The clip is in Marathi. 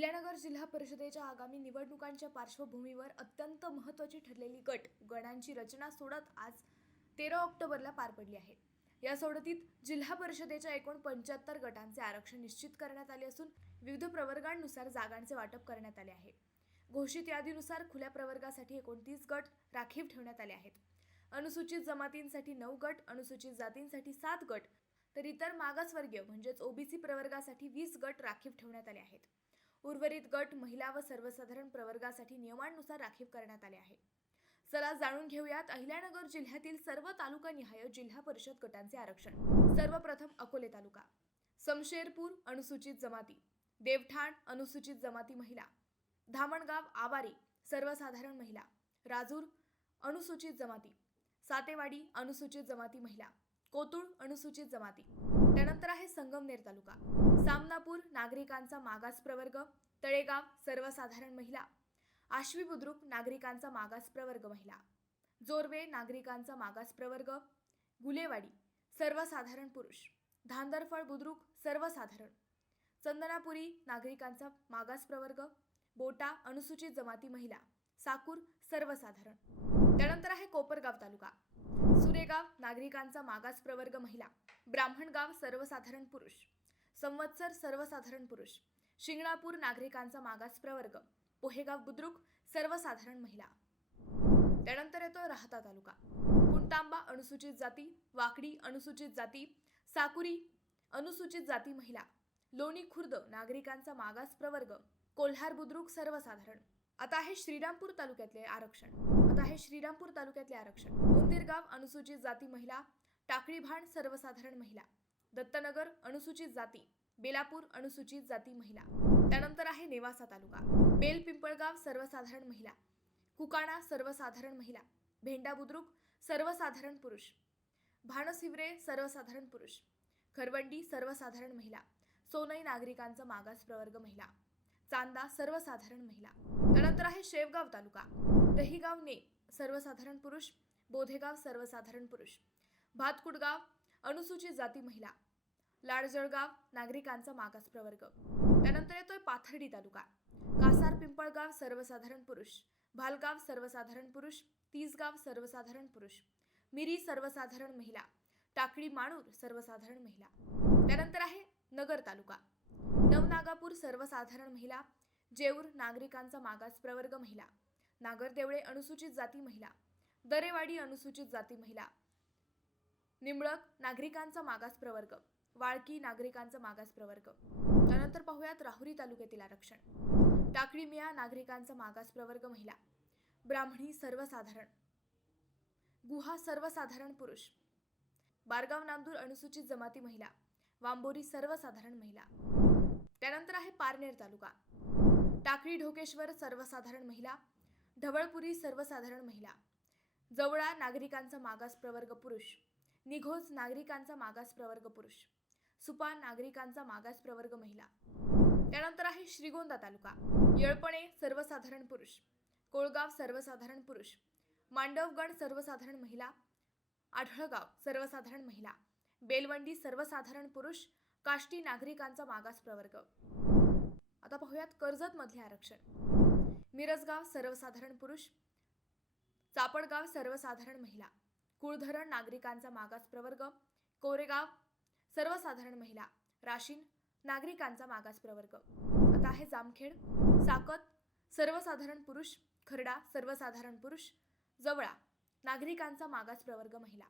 अहिल्यानगर जिल्हा परिषदेच्या आगामी निवडणुकांच्या पार्श्वभूमीवर अत्यंत महत्त्वाची ठरलेली गट गणांची रचना सोडत आज तेरा ऑक्टोबरला पार पडली आहे. या सोडतीत जिल्हा परिषदेच्या एकूण पंच्याहत्तर गटांचे आरक्षण निश्चित करण्यात आले असून विविध प्रवर्गांनुसार जागांचे वाटप करण्यात आले आहे. घोषित यादीनुसार खुल्या प्रवर्गासाठी एकोणतीस गट राखीव ठेवण्यात आले आहेत. अनुसूचित जमातींसाठी नऊ गट अनुसूचित जातींसाठी सात गट तर इतर मागासवर्गीय म्हणजेच ओबीसी प्रवर्गासाठी वीस गट राखीव ठेवण्यात आले आहेत. उर्वरित गट महिला व सर्वसाधारण प्रवर्गासाठी नियमांनुसार राखीव करण्यात आले आहे. चला जाणून घेऊयात अहिल्यानगर जिल्ह्यातील सर्व तालुकानिहाय जिल्हा परिषद गटांचे आरक्षण. सर्वप्रथम अकोले तालुका. समशेरपूर अनुसूचित जमाती. देवठाण अनुसूचित जमाती महिला. धामणगाव आवारी सर्वसाधारण महिला. राजूर अनुसूचित जमाती. सातेवाडी अनुसूचित जमाती महिला. कोतुळ अनुसूचित जमाती. त्यानंतर आहे संगमनेर तालुका. सामनापूर नागरिकांचा मागास प्रवर्ग तळेगाव सर्वसाधारण महिला. आश्वी बुद्रुक नागरिकांचा मागास प्रवर्ग महिला. जोरवे नागरिकांचा मागास प्रवर्ग गुलेवाडी सर्वसाधारण पुरुष. धांदरफळ बुद्रुक सर्वसाधारण. चंदनापुरी नागरिकांचा मागास प्रवर्ग बोटा अनुसूचित जमाती महिला. साकूर सर्वसाधारण. त्यानंतर आहे कोपरगाव तालुका. सुरेगाव नागरिकांचा मागास प्रवर्ग महिला. ब्राह्मणगाव सर्वसाधारण पुरुष. संवत्सर सर्वसाधारण पुरुष. शिंगणापूर नागरिकांचा मागास प्रवर्ग. पोहेगाव बुद्रुक सर्वसाधारण महिला. त्यानंतर येतो राहता तालुका. पुणतांबा अनुसूचित जाती वाकडी अनुसूचित जाती साकुरी अनुसूचित जाती महिला. लोणी खुर्द नागरिकांचा मागास प्रवर्ग. कोल्हार बुद्रुक सर्वसाधारण. आता आहे श्रीरामपूर तालुक्यातले आरक्षण. आता आहे श्रीरामपूर तालुक्यातले आरक्षण. उंदीरगाव अनुसूचित जाती महिला टाकळीभाण सर्वसाधारण महिला दत्तनगर अनुसूचित जाती बेलापूर अनुसूचित जाती महिला त्यानंतर आहे नेवासा तालुका बेलपिंपळगाव सर्वसाधारण महिला कुकाणा सर्वसाधारण महिला भेंडा बुद्रुक सर्वसाधारण पुरुष भाणसिवरे सर्वसाधारण पुरुष खरवंडी सर्वसाधारण महिला सोनई नागरिकांचा मागास प्रवर्ग महिला चांदा सर्वसाधारण महिला. त्यानंतर आहे शेवगाव तालुका. दहिगाव ने सर्वसाधारण पुरुष बोधेगाव सर्वसाधारण पुरुष. भातकुडगाव अनुसूचित जाती महिला. लाडजळगाव नागरिकांचा मागास प्रवर्ग. त्यानंतर येतोय पाथर्डी तालुका. कासार पिंपळगाव सर्वसाधारण पुरुष. भालगाव सर्वसाधारण पुरुष. तीसगाव सर्वसाधारण पुरुष. मिरी सर्वसाधारण महिला. टाकळी माणूर सर्वसाधारण महिला. त्यानंतर आहे नगर तालुका. नवनागापूर सर्वसाधारण महिला जेऊर नागरिकांचा मागास प्रवर्ग महिला नागरदेवळे अनुसूचित जाती महिला दरेवाडी अनुसूचित जाती महिला निंबळक नागरिकांचा मागास प्रवर्ग वाळकी नागरिकांचा मागास प्रवर्ग. त्यानंतर पाहूयात राहुरी तालुक्यातील आरक्षण. टाकळी मिया नागरिकांचा मागास प्रवर्ग महिला ब्राह्मणी सर्वसाधारण गुहा सर्वसाधारण पुरुष बारगाव नांदूर अनुसूचित जमाती महिला वांबोरी सर्वसाधारण महिला. त्यानंतर आहे पारनेर तालुका. टाकळी ढोकेश्वर सर्वसाधारण महिला ढवळपुरी सर्वसाधारण महिला. जवळा नागरिकांचा मागास प्रवर्ग पुरुष निघोज नागरिकांचा मागास प्रवर्ग पुरुष सुपा नागरिकांचा मागास प्रवर्ग महिला. त्यानंतर आहे श्रीगोंदा तालुका. येळपणे सर्वसाधारण पुरुष कोळगाव सर्वसाधारण पुरुष मांडवगड सर्वसाधारण महिला आढळगाव सर्वसाधारण महिला बेलवंडी सर्वसाधारण पुरुष काष्टी नागरिकांचा मागास प्रवर्ग. आता पाहूयात कर्जत मधले आरक्षण. मिरजगाव सर्वसाधारण पुरुष चापडगाव सर्वसाधारण महिला कुळधरण नागरिकांचा मागास प्रवर्ग कोरेगाव सर्वसाधारण महिला राशीन नागरिकांचा मागास प्रवर्ग. आता आहे जामखेड साकत सर्वसाधारण पुरुष खरडा सर्वसाधारण पुरुष जवळा नागरिकांचा मागास प्रवर्ग महिला.